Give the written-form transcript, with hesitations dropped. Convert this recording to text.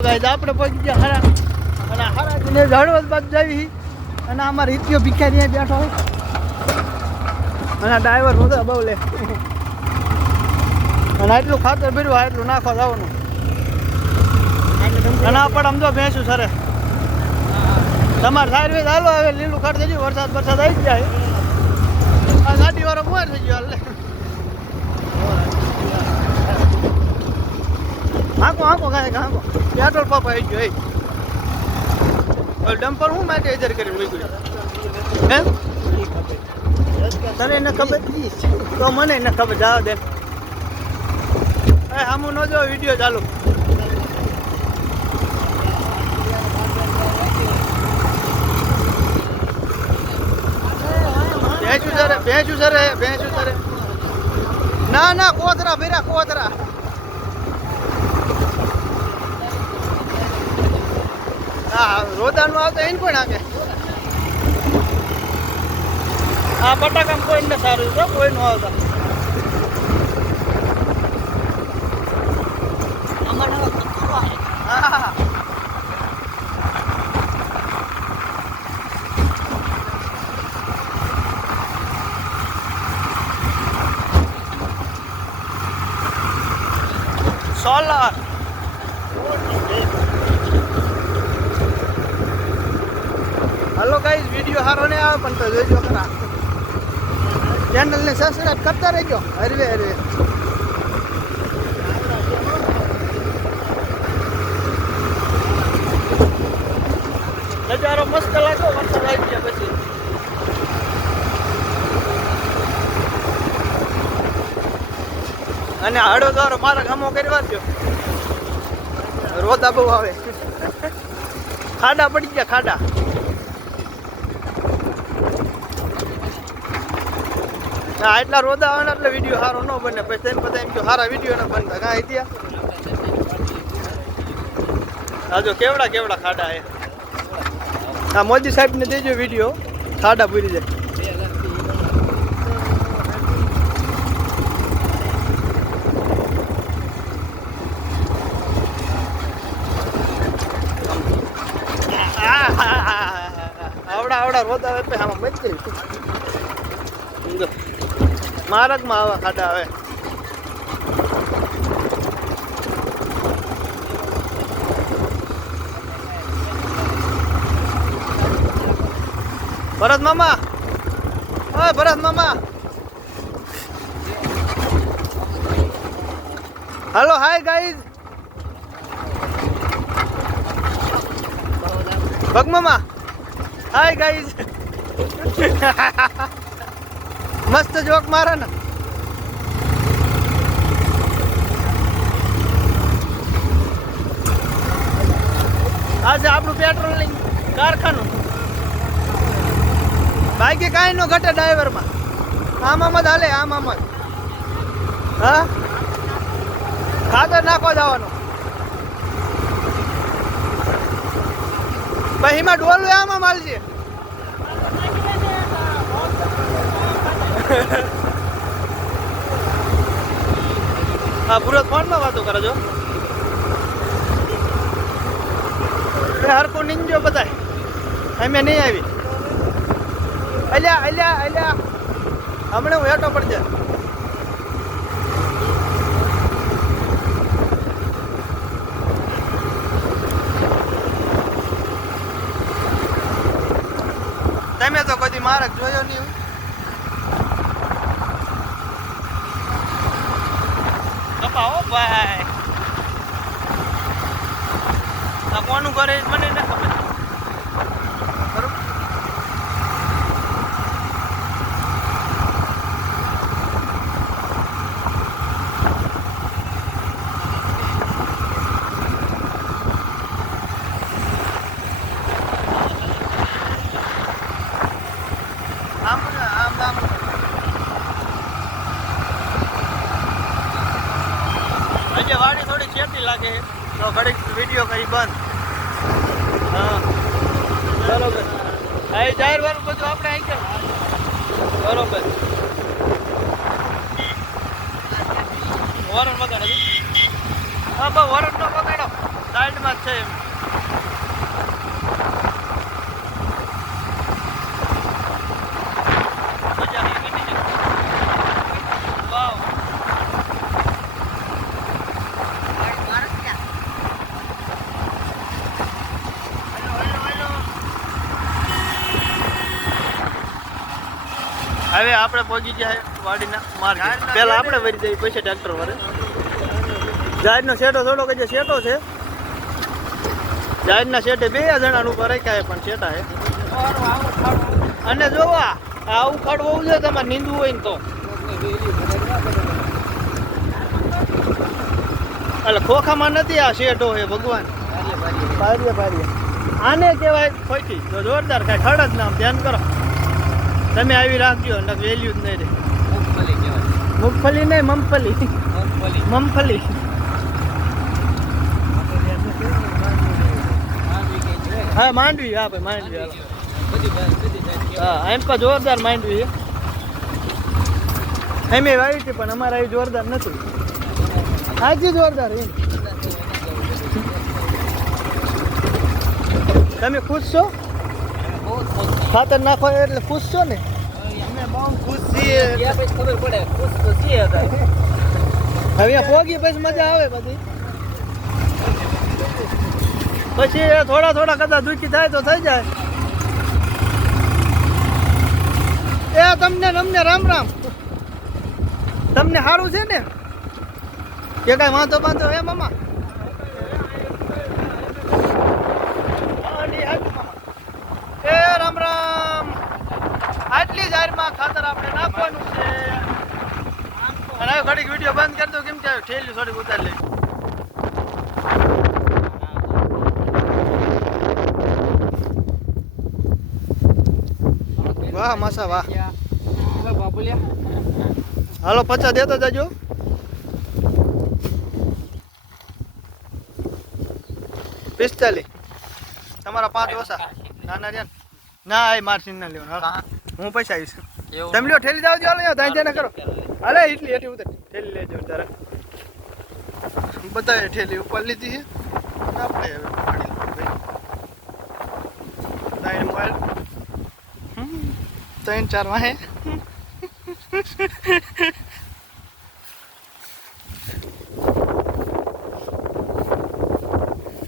આપણે પહોંચી ગયા હારા અને હારાજીને હળવદ બાજુ જાવી અને અમારે ઇતિયો ભિખારી અહીંયા બેઠો હોય અને ડ્રાઈવર નહોતો બહુ લે અને આટલું ખાતર ભર્યું એટલું નાખવા જવાનું અને આ પણ સમજો ભેંસું સરે તમારે સાઈડ વેજ હાલો હવે લીલું ખાટ થઈ ગયું વરસાદ આવી જાય આ ગાડી વાળો મોર થઈ ગયો હાલ હાંકો કાંઈ હાંકો પેટ્રોલ પંપ આવી ગયો એ ડમ્પર હું માટે ઇધર કરી મૂક્યું હે તને એને ખબર તો મને એને ખબર જાવ દે સામું ન જો વિડીયો ચાલુ ભેંસું સરે ના કોતરા ભેરા કોતરા હા રોદાનું આવતો એને પણ આગે હા બટાકામાં કોઈ ને સારું છે કોઈ નું આવતા હા સોલાર હલો ગાઈઝ વિડીયો સારો નહીં આવે પણ તો જોઈજો ખરા ચેનલને સબસ્ક્રાઈબ કરતા રહેજો હરવે નજારો મસ્ત લાગ્યો વરસાદ આવી ગયા પછી અને હાડો દ્વારો મારા ગામો કરી વાંચ્યો રોદા બહુ આવે ખાડા પડી ગયા ખાડા એટલા રોદા આવે ને એટલે વિડીયો સારો ન બને પછી એને બધા એમ કે સારા વિડીયો ન બનતા કાંઈ ત્યાં હા જો કેવડા ખાડા એ હા મોદી સાહેબને દેજો વિડીયો ખાડા પૂરી જાય આવડા રોદા આવે આમાં મચી માર્ગમાં આવા ખાડા આવે ભરત મામા હાલો હાય ગાઈઝ ભગ મામા હાય ગાઈઝ મસ્ત જોક મારે ને આજે આપણું પેટ્રોલિંગ કારખાનું બાકી કાંઈ ન ઘટે ડ્રાઈવરમાં આમાં જ હાલે આમાં જ હા ખાતર નાખવા જવાનું ભાઈ એમાં ડોલું આમાં માલશે હા પૂરો ફોનમાં વાતો કરે જો હરકો નીંજો બધાય અમે નહીં આવી અલ્યા હમણાં હું હેઠો પડી જાય તમે તો કદી માર્ગ જોયો નહીં કપાવો ભાઈ આ કોનું કરે મને ન ખબર બરોબર વાડી થોડી ચેપી લાગે તો ઘડીક વિડીયો કઈ બંધ હા બરોબર આ જાહેર વાળું બધું આપણે અહીં કે બરોબર વરણ વગાડે હા બા વરણ નો વગાડો સાઈડમાં જ છે એમ. મજા આવી ગઈ છે. વાવ. હવે આપણે પહોંચી ગયા વાડીના માર્ગ. પહેલા આપણે વળી જઈએ પછી ટ્રેક્ટર વરે. જાહેરનો શેટો થોડો કે જે શેટો છે જાહેરના શેટે 2 જણાનું ઉપર રાખ્યા પણ શેટા છે. અને જોવા આવું ખડવું હોવું જોઈએ તમારે નીંદવું હોય ને તો. એટલે ખોખામાં નથી આ શેટો છે ભગવાન. ભારીએ આને કહેવાય ખોટી. તો જોરદાર કાંઈ ખડ જ નામ ધ્યાન કરો તમે. આવી રાખજો ને વેલ્યુ જ નહીં રહે. મૂંગફલી નહીં મમફલી. હા માંડવી. હા ભાઈ માંડવી. હા એમ પણ જોરદાર માંડવી છે. એમ વાવી હતી પણ અમારે આવી જોરદાર નથી. હાજી જોરદાર એમ. તમે ખુશ છો? ખાતર નાખો એટલે ખુશ છો ને? અમે બહુ ખુશ છીએ. ખબર પડે ખુશ તો છીએ. હવે પોગી પછી મજા આવે બધી. પછી થોડા કદાચ દુઃખી થાય તો થઈ જાય. એ તમને રામ તમને સારું છે ને કે કાંઈ વાંધો હે મામા? એ રામ આટલી જાહેરમાં ખાતર આપણે નાખવાનું છે. અને હવે ઘડીક વિડીયો બંધ કરી દો કેમ કે ઠેલ્યું થોડીક ઉતારી લઈ. વાહ માસા વાહ. હાલો 50 દેતા જાજો. પિસ્તાલીસ તમારા 5 ઓછા. ના રે ના એ માર સીન ના લેવાનું. હું પૈસા આવીશ. તમે લ્યો ઠેલી જાવ ચાલો ત્યાં જઈને કરો. અરે એટલી હેઠી ઉતર ઠેલી લેજો તારા. બધા ઠેલી ઉપર લીધી છે આપણે હવે પાડી મોબાઈલ 3-4 વાહે